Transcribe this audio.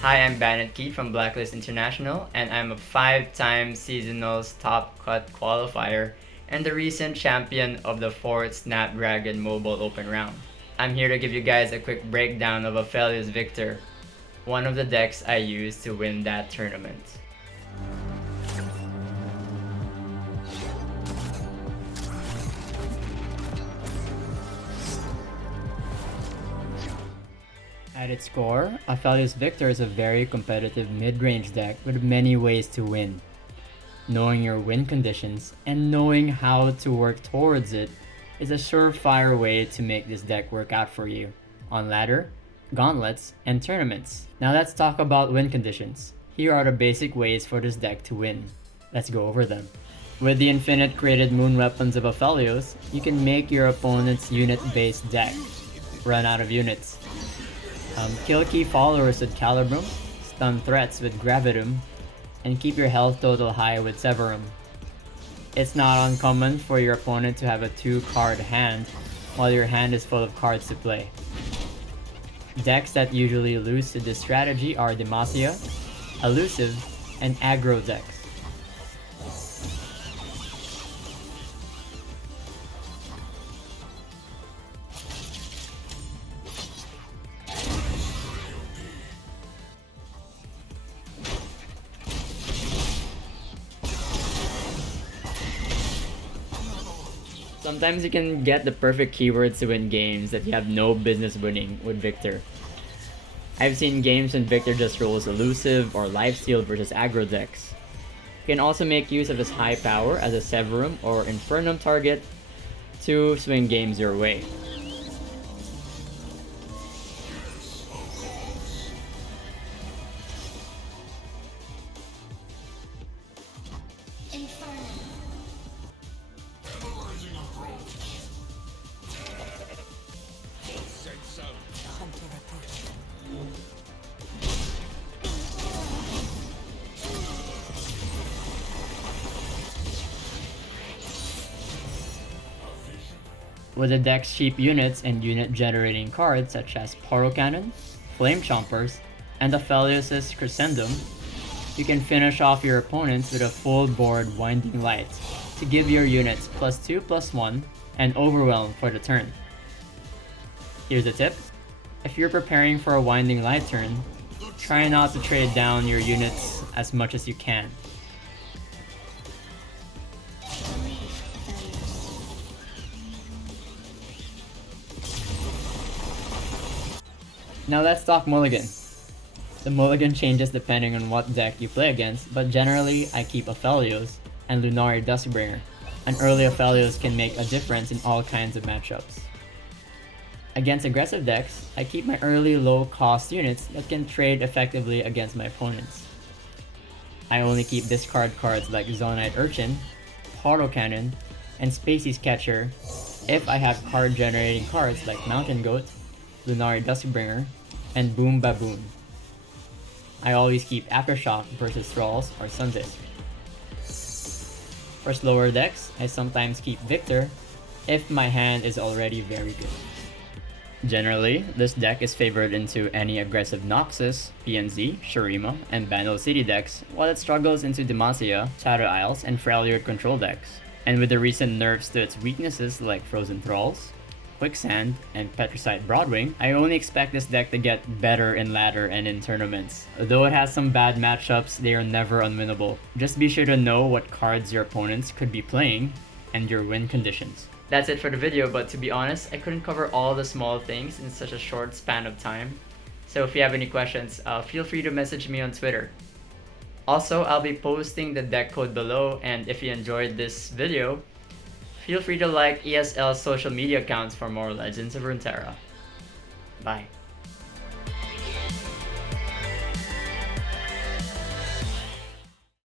Hi, I'm Bandit Keith from Blacklist International, and I'm a 5-time seasonals top cut qualifier and the recent champion of the 4th Snapdragon Mobile Open round. I'm here to give you guys a quick breakdown of Aphelios Viktor, one of the decks I used to win that tournament. At its core, Aphelios Viktor is a very competitive mid-range deck with many ways to win. Knowing your win conditions and knowing how to work towards it is a surefire way to make this deck work out for you on ladder, gauntlets, and tournaments. Now let's talk about win conditions. Here are the basic ways for this deck to win. Let's go over them. With the infinite created moon weapons of Aphelios, you can make your opponent's unit-based deck run out of units. Kill key followers with Calibrum, stun threats with Gravitum, and keep your health total high with Severum. It's not uncommon for your opponent to have a 2-card hand while your hand is full of cards to play. Decks that usually lose to this strategy are Demacia, Elusive, and Aggro decks. Sometimes you can get the perfect keywords to win games that you have no business winning with Viktor. I've seen games when Viktor just rolls Elusive or Lifesteal versus aggro decks. You can also make use of his high power as a Severum or Infernum target to swing games your way. With the deck's cheap units and unit generating cards such as Poro Cannon, Flame Chompers, and Aphelios' Crescendum, you can finish off your opponents with a full board Winding Light to give your units +2/+1 and Overwhelm for the turn. Here's a tip: if you're preparing for a Winding Light turn, try not to trade down your units as much as you can. Now let's talk mulligan. The mulligan changes depending on what deck you play against, but generally I keep Aphelios and Lunari Duskbringer. An early Aphelios can make a difference in all kinds of matchups. Against aggressive decks, I keep my early low-cost units that can trade effectively against my opponents. I only keep discard cards like Zonite Urchin, Poro Cannon, and Spacey's Catcher if I have card-generating cards like Mountain Goat, Lunari Duskbringer, and Boom Baboon. I always keep Aftershock versus Thralls or Sundisk. For slower decks, I sometimes keep Viktor if my hand is already very good. Generally, this deck is favored into any aggressive Noxus, PNZ, Shurima, and Bandit City decks, while it struggles into Demacia, Shadow Isles, and Freljord control decks. And with the recent nerfs to its weaknesses like Frozen Thralls, Quicksand, and Petricite Broadwing, I only expect this deck to get better in ladder and in tournaments. Though it has some bad matchups, they are never unwinnable. Just be sure to know what cards your opponents could be playing and your win conditions. That's it for the video, but to be honest, I couldn't cover all the small things in such a short span of time. So if you have any questions, feel free to message me on Twitter. Also, I'll be posting the deck code below, and if you enjoyed this video, feel free to like ESL's social media accounts for more Legends of Runeterra. Bye.